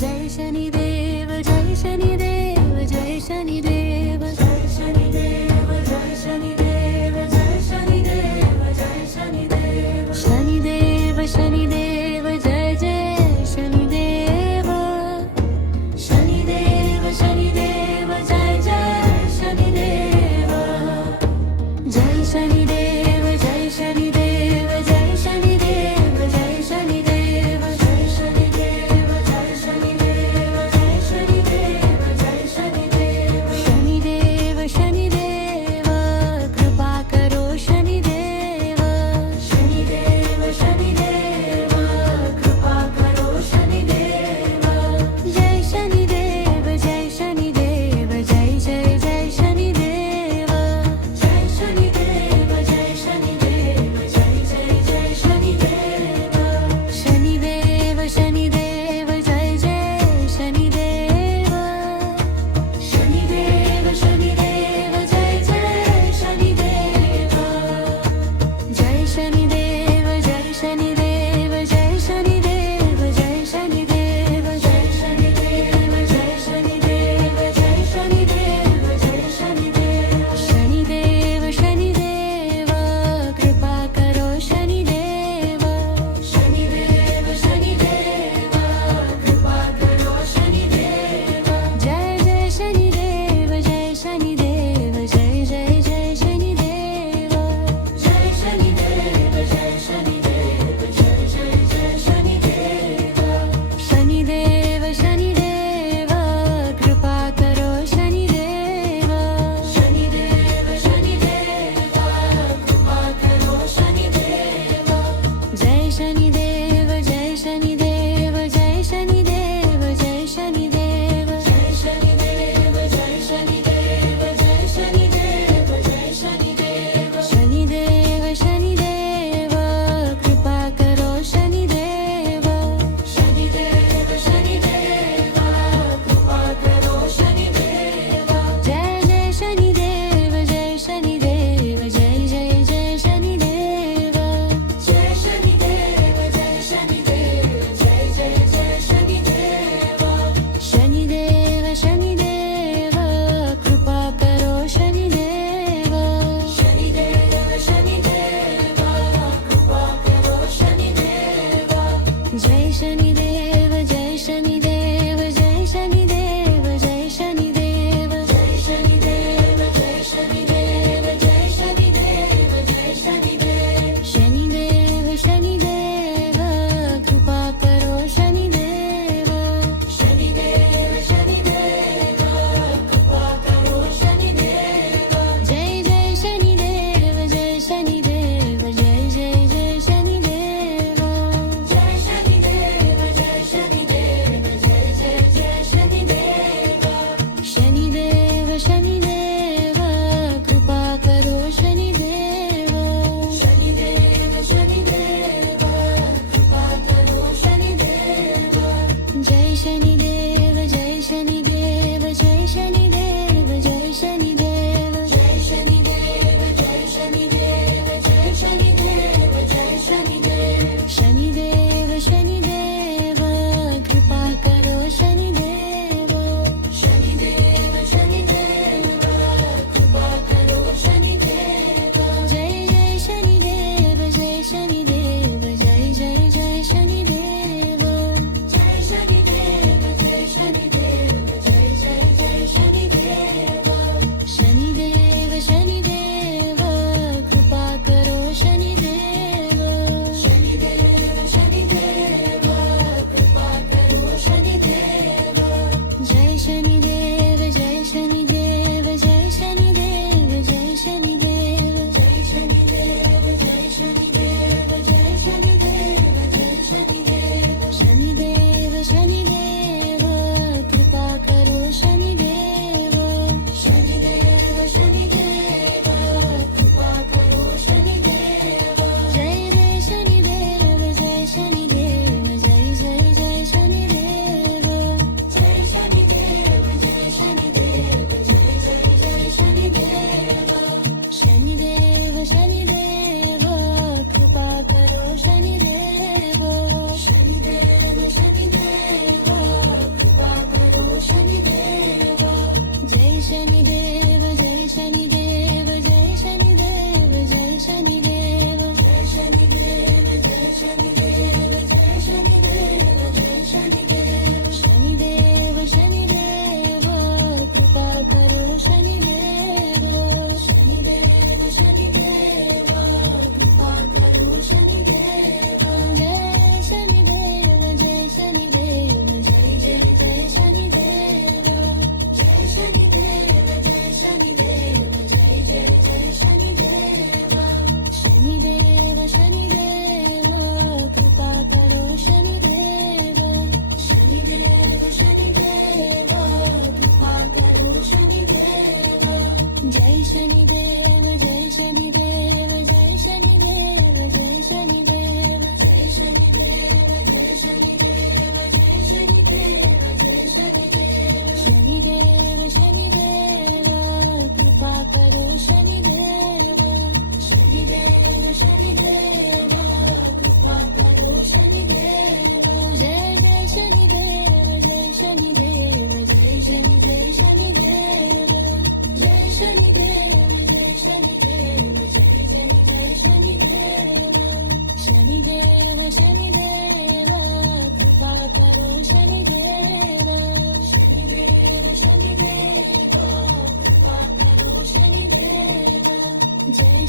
जय शनिदेव जय शनिदेव जय शनिदेव जय शनिदेव जय शनिदेव जय शनिदेव जय शनिदेव शनिदेव शनिदेव जय जय शनिदेव शनिदेव शनिदेव जय जय शनिदेव जय शनिदेव जय शनिदेव जय शनिदेव जय शनिदेव जय शनिदेव जय शनिदेव जय शनिदेव जय शनिदेव शनिदेव शनिदेव कृपा करो शनिदेव शनिदेव शनिदेव कृपा करो शनिदेव जय शनिदेव जय शनिदेव जय जय जय शनिदेव जय शनिदेव जय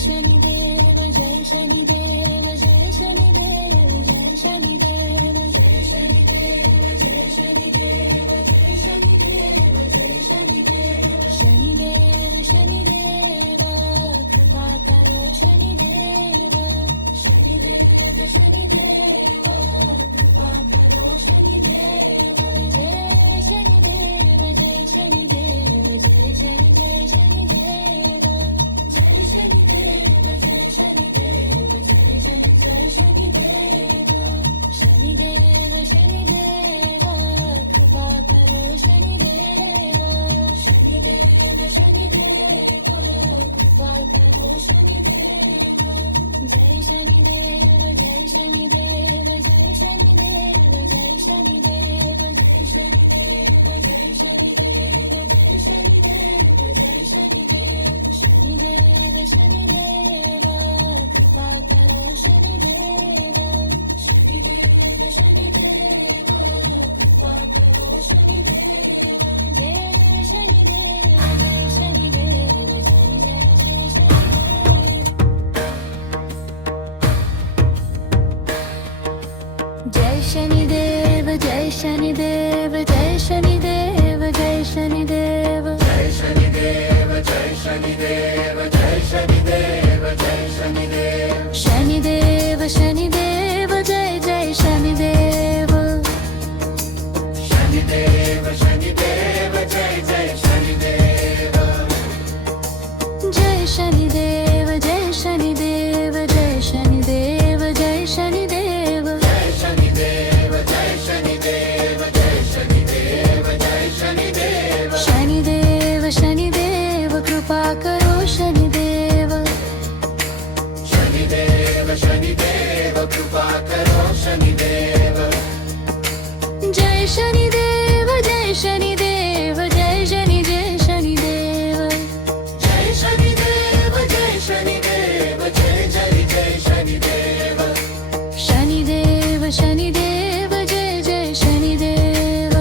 शनिदेव जय शनिदेव जय शनिदेव जय शनिदेव जय शनिदेव जय शनिदेव जय शनिदेव जय शनिदेव शनिदेव शनिदेव कृपा करो शनिदेव शनिदेव शनिदेव कृपा करो शनिदेव जय शनिदेव जय शनिदेव जय शनिदेव शनिदेव जय शनिदेव जय शनिदेव जय जय शनिदेव शनिदेव शनिदेव कृपा करो शनिदेव शनिदेव शनिदेव कृपा करो शनिदेव जय शनिदेव जय शनिदेव जय शनिदेव जय शनिदेव जय शनिदेव जय शनिदेव जय शनिदेव जय शनिदेव शनिदेव शनिदेव कृपा करो शनिदेव शनिदेव शनिदेव कृपा करो शनिदेव जय शनिदेव जय शनिदेव जय जय शनिदेव जय शनिदेव जय शनिदेव जय शनिदेव जय शनिदेव जय शनिदेव जय शनिदेव जय शनिदेव शनिदेव शनिदेव जय जय शनिदेव शनिदेव शनिदेव जय जय शनिदेव जय शनिदेव जय शनिदेव जय शनिदेव जय शनिदेव जय शनिदेव जय शनिदेव जय शनिदेव जय शनिदेव शनिदेव शनिदेव कृपा करो शनिदेव शनिदेव शनिदेव कृपा करो शनिदेव जय शनिदेव जय शनिदेव जय शनि जय शनिदेव जय शनिदेव जय शनिदेव जय जय जय शनिदेव शनिदेव शनिदेव जय जय शनिदेव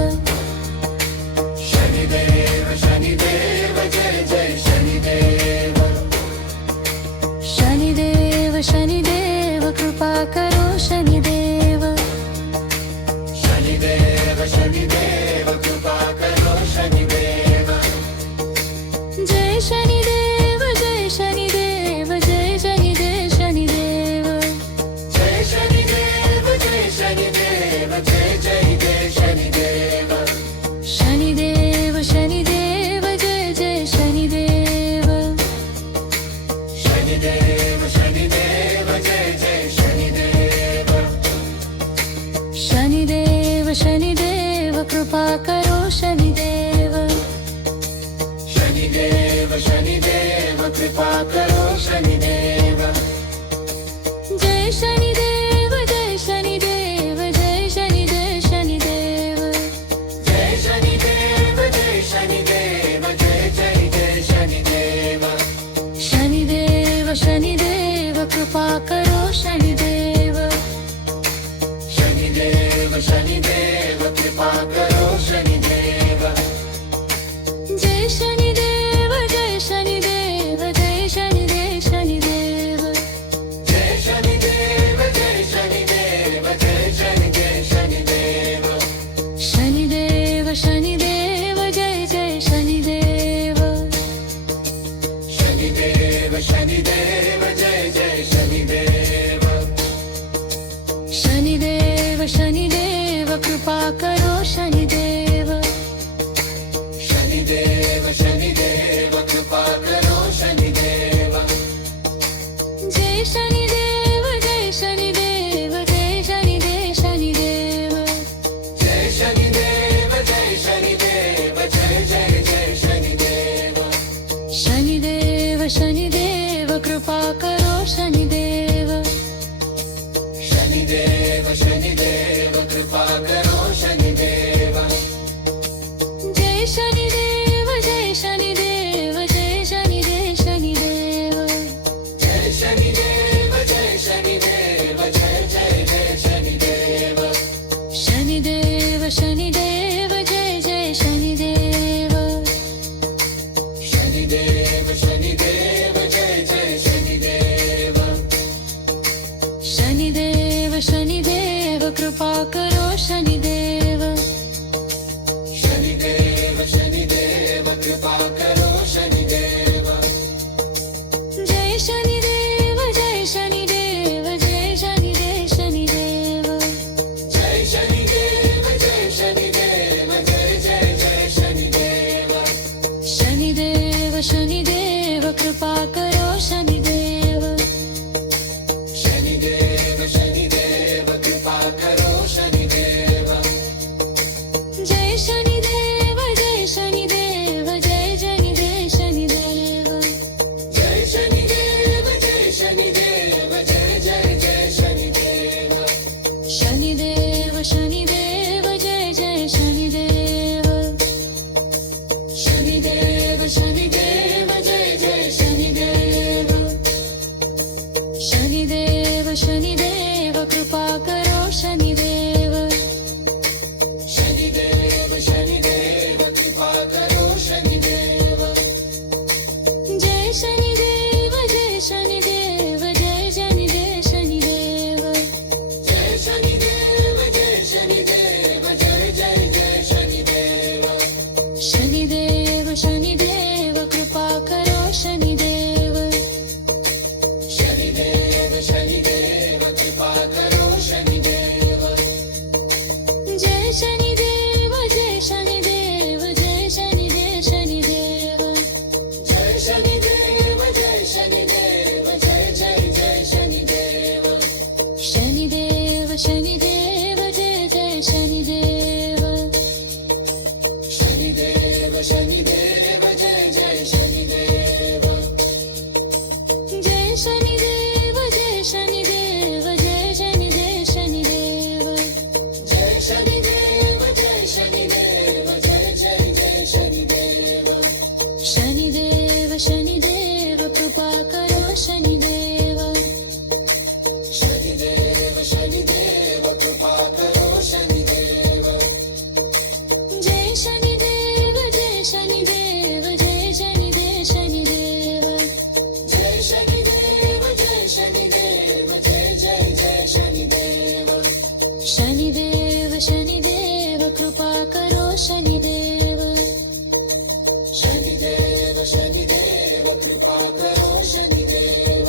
शनिदेव शनिदेव जय जय शनिदेव शनिदेव शनिदेव कृपा करो शनिदेव शनिदेव शनिदेव कृपा करो शनिदेव जय शनिदेव जय शनिदेव जय शनि जय शनिदेव जय शनिदेव जय शनिदेव जय जय जय शनिदेव शनिदेव शनिदेव जय जय शनिदेव शनिदेव शनिदेव जय जय शनिदेव शनिदेव शनिदेव कृपा करो शनिदेव शनिदेव शनिदेव कृपा करो शनिदेव जय शनिदेव जय शनिदेव जय शनि जय शनिदेव जय शनिदेव जय शनिदेव जय जय जय शनिदेव शनिदेव शनिदेव कृपा करो शनिदेव शनिदेव शनिदेव कृपा करो शनिदेव जय शनिदेव जय शनिदेव जय शनि जय शनिदेव जय शनिदेव जय शनिदेव जय जय जय शनिदेव शनिदेव शनिदेव जय जय शनिदेव शनिदेव शनिदेव जय जय शनिदेव शनिदेव शनिदेव कृपा करो शनिदेव शनिदेव शनिदेव कृपा करो शनिदेव जय शनिदेव जय शनिदेव जय शनि जय शनिदेव जय शनिदेव जय शनिदेव जय जय जय शनिदेव शनिदेव शनिदेव कृपा करो शनिदेव शनिदेव शनिदेव कृपा करो शनिदेव जय शनिदेव जय शनिदेव जय शनि जय शनिदेव जय शनिदेव जय शनिदेव जय जय जय शनिदेव शनिदेव शनिदेव जय जय शनिदेव शनिदेव शनिदेव जय जय शनिदेव कृपा करो शनिदेव शनिदेव शनिदेव कृपा करो शनिदेव जय शनिदेव जय शनिदेव जय शनिदेव शनिदेव जय शनिदेव जय शनिदेव जय जय जय शनिदेव शनिदेव शनिदेव कृपा करो शनिदेव शनिदेव शनिदेव कृपा करो शनिदेव जय शनिदेव जय शनिदेव जय शनिदेव शनिदेव जय शनिदेव जय शनिदेव जय जय जय शनिदेव शनिदेव शनिदेव जय जय शनिदेव शनिदेव शनिदेव जय जय शनिदेव शनिदेव शनिदेव कृपा करो शनिदेव शनिदेव शनिदेव कृपा करो शनिदेव जय शनिदेव जय शनिदेव जय शनिदेव शनिदेव जय शनिदेव जय शनिदेव जय जय जय शनिदेव शनिदेव शनिदेव कृपा करो शनिदेव शनिदेव शनिदेव कृपा करो शनिदेव जय शनिदेव जय शनिदेव जय शनिदेव शनिदेव जय शनिदेव जय शनिदेव जय जय जय शनिदेव शनिदेव शनिदेव जय जय शनिदेव शनिदेव शनिदेव जय जय शनिदेव जय शनिदेव जय शनिदेव जय शनिदेव शनिदेव जय शनिदेव जय शनिदेव जय जय जय शनिदेव शनिदेव शनिदेव कृपा करो शनिदेव शनिदेव शनिदेव कृपा करो शनिदेव जय शनिदेव जय शनिदेव जय शनिदेव शनिदेव जय शनिदेव जय शनिदेव जय जय जय शनिदेव शनिदेव शनिदेव कृपा करो शनिदेव शनिदेव शनिदेव कृपा करो शनिदेव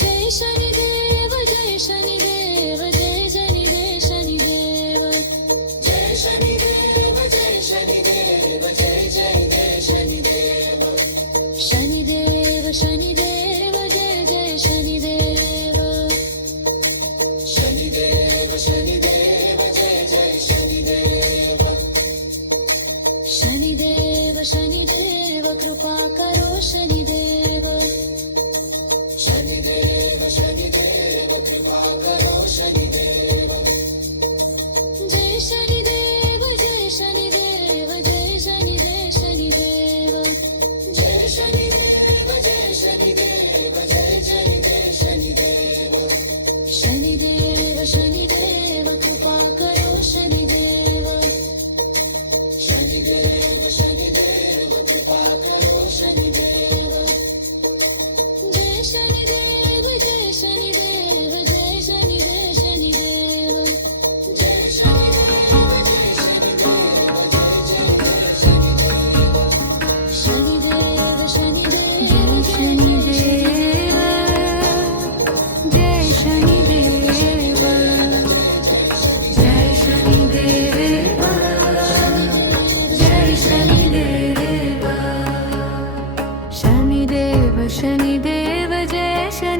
जय शनिदेव जय शनिदेव जय शनिदेव शनिदेव जय शनिदेव जय शनिदेव जय जय जय शनिदेव शनिदेव शनिदेव जय जय शनिदेव शनिदेव शनिदेव जय जय शनिदेव शनिदेव शनिदेव कृपा करो शनिदेव शनिदेव शनिदेव कृपा करो शनिदेव जय शनिदेव जय शनिदेव जय शनिदेव शनिदेव जय शनिदेव जय शनिदेव जय जय जय शनिदेव शनिदेव शनिदेव कृपा करो शनिदेव शनिदेव शनिदेव कृपा करो शनिदेव जय शनिदेव जय शनिदेव जय शनिदेव शनिदेव जय शनिदेव जय शनिदेव जय जय जय शनिदेव शनिदेव शनिदेव जय शनिदेव जय शनिदेव जय शनिदेव शनिदेव शनिदेव जय शनिदेव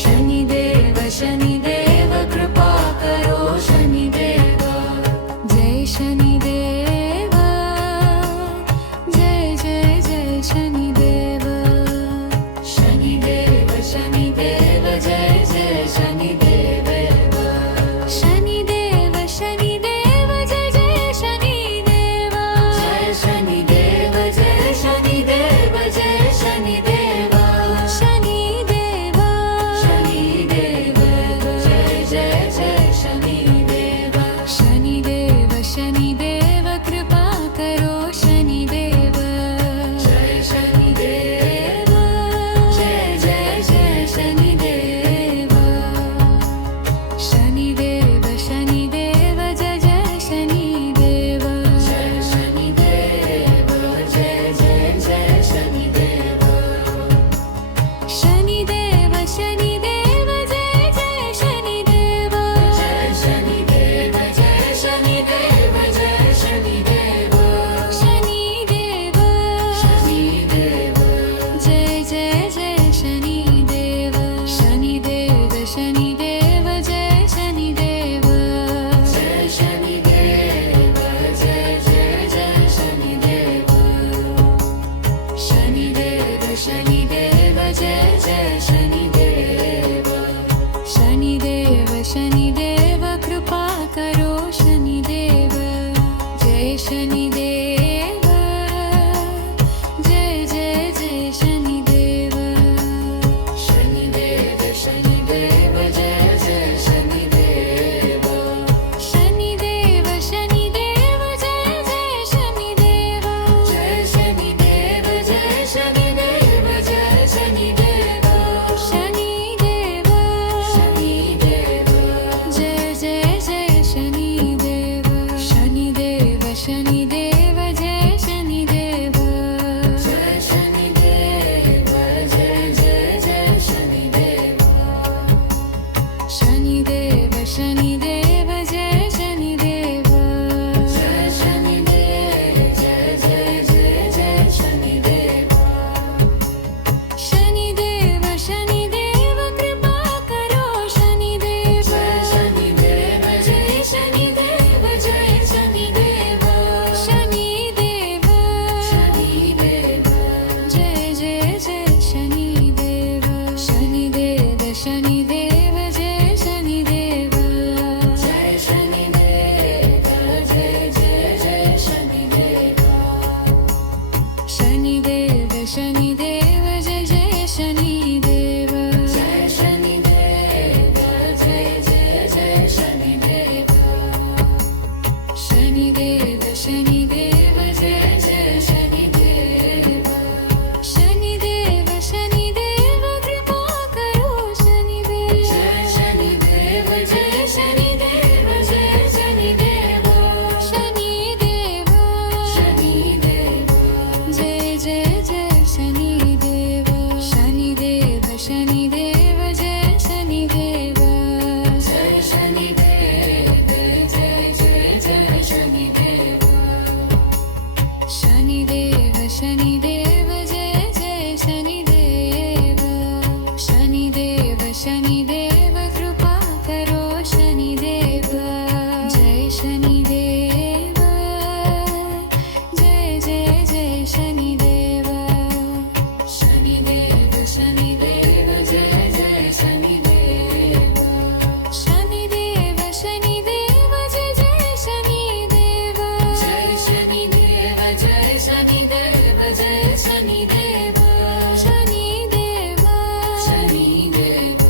शनिदेव शनिदेव कृपा करो शनिदेव जय शनिदेव जय जय जय शनिदेव शनिदेव शनिदेव जय जय शनिदेव शनिदेव शनिदेव जय जय शनिदेव जय शनिदेव जय शनिदेव जय शनिदेव शनिदेव शनिदेव जय जय जय शनिदेव शनिदेव शनिदेव कृपा करो शनिदेव जय शनिदेव जय जय जय शनिदेव शनिदेव शनिदेव जय जय शनिदेव जय शनिदेव जय जय जय शनिदेव शनिदेव शनिदेव जय जय शनिदेव जय शनिदेव जय शनिदेव जय शनिदेव शनिदेव शनिदेव जय जय जय शनिदेव शनिदेव शनिदेव जय शनिदेव जय शनिदेव जय जय जय शनिदेव शनिदेव शनिदेव जय जय शनिदेव शनिदेव शनिदेव कृपा करो शनिदेव जय शनिदेव जय जय जय शनिदेव शनिदेव शनिदेव जय जय शनिदेव शनिदेव शनिदेव जय जय शनिदेव जय शनिदेव जय शनिदेव जय शनिदेव शनिदेव शनिदेव जय जय जय शनिदेव शनिदेव शनिदेव जय शनिदेव जय शनिदेव जय जय जय शनिदेव शनिदेव शनिदेव जय शनिदेव जय शनिदेव जय जय जय जय शनिदेव शनिदेव शनिदेव कृपा करो शनिदेव जय शनिदेव जय शनिदेव जय शनिदेव शनिदेव शनिदेव जय जय जय शनिदेव शनिदेव शनिदेव जय शनिदेव जय शनिदेव जय जय जय शनिदेव शनिदेव शनिदेव जय जय शनिदेव जय शनिदेव जय जय जय शनिदेव शनिदेव शनिदेव जय जय शनिदेव शनिदेव शनिदेव कृपा करो शनिदेव जय शनिदेव जय शनिदेव जय शनिदेव शनिदेव शनिदेव जय जय जय शनिदेव शनिदेव शनिदेव जय शनिदेव जय शनिदेव जय जय जय शनिदेव शनिदेव शनिदेव जय जय शनिदेव शनिदेव शनिदेव कृपा करो शनिदेव जय शनिदेव जय जय जय शनिदेव शनिदेव शनिदेव जय जय शनिदेव शनिदेव शनिदेव जय जय शनिदेव जय शनिदेव जय शनिदेव जय शनिदेव शनिदेव शनिदेव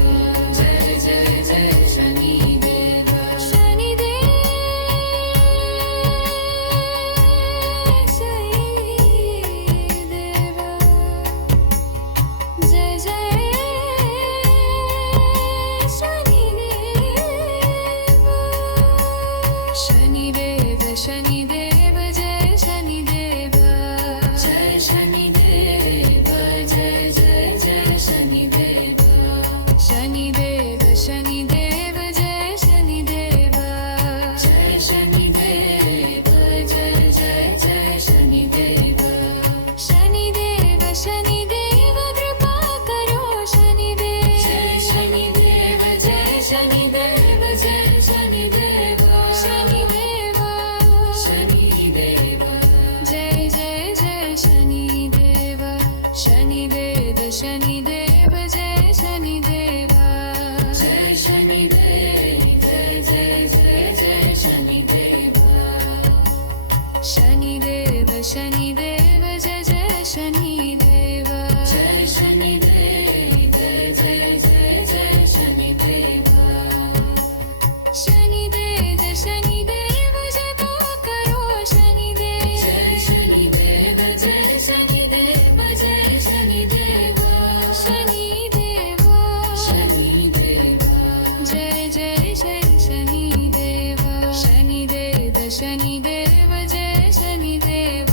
शनिदेव जपा करो शनिदेव जय शनिदेव जय शनिदेव जय शनिदेव शनिदेव शनिदेव जय जय जय शनिदेव शनिदेव शनिदेव जय शनिदेव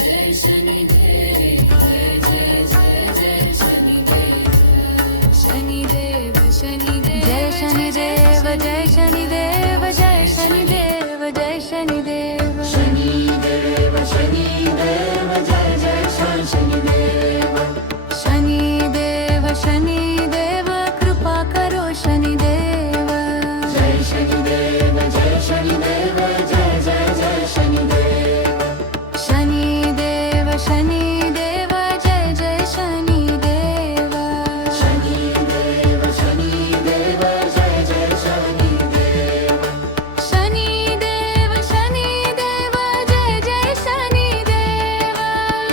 जय शनिदेव जय जय जय जय शनिदेव शनिदेव शनिदेव जय शनिदेव जय शनिदेव जय शनिदेव जय शनिदेव शनिदेव शनिदेव जय जय शनिदेव शनिदेव शनिदेव कृपा करो शनिदेव जय शनिदेव जय शनिदेव जय जय जय शनिदेव शनिदेव शनिदेव जय जय शनिदेव शनिदेव शनिदेव जय जय शनिदेव शनिदेव शनिदेव जय जय शनिदेव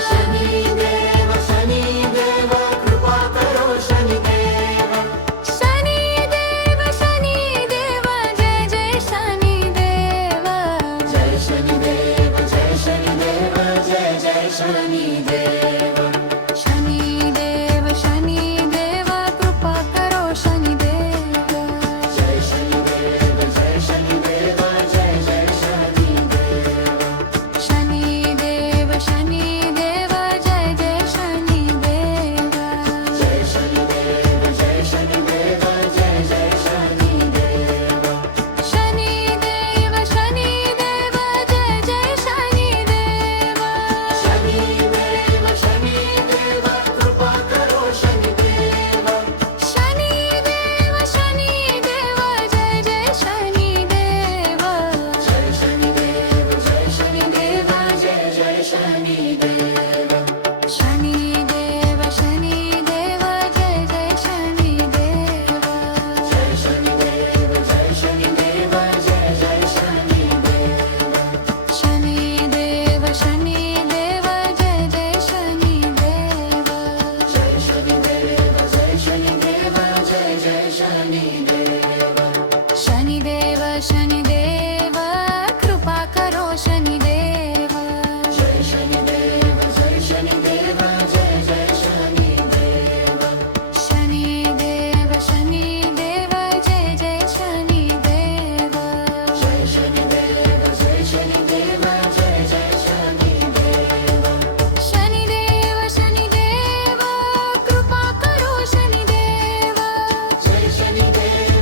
शनिदेव शनिदेव कृपा करो शनिदेव शनिदेव शनिदेव जय जय शनिदेव जय शनिदेव जय शनिदेव जय जय शनिदेव शनिदेव शनिदेव कृपा करो शनिदेव जय शनिदेव जय शनिदेव जय जय शनिदेव शनिदेव शनिदेव जय जय शनिदेव जय शनिदेव जय शनिदेव जय जय शनिदेव शनिदेव शनिदेव जय जय शनिदेव शनिदेव शनिदेव कृपा करो शनिदेव शनिदेव शनिदेव जय जय शनिदेव जय शनिदेव जय शनिदेव जय जय शनिदेव शनिदेव शनिदेव जय जय शनिदेव जय शनिदेव जय शनिदेव जय जय शनिदेव शनिदेव शनिदेव जय जय शनिदेव जय शनिदेव जय शनिदेव जय जय शनिदेव शनिदेव शनिदेव कृपा करो शनिदेव जय शनिदेव जय शनिदेव जय जय शनिदेव शनिदेव शनिदेव जय जय शनिदेव जय शनिदेव जय शनिदेव जय जय शनिदेव शनिदेव शनिदेव कृपा करो शनिदेव जय शनिदेव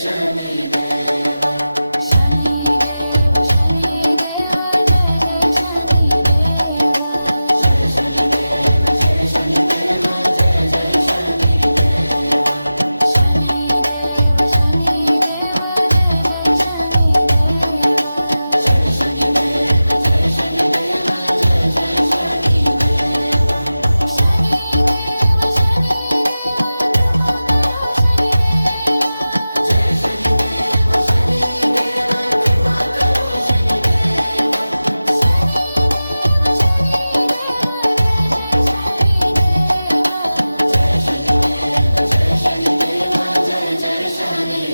शनिदेव शनिदेव जय जय शनिदेव शनिदेव शनिदेव जय जय शनिदेव शनिदेव शनिदेव कृपा करो शनिदेव शनिदेव शनिदेव जय जय शनिदेव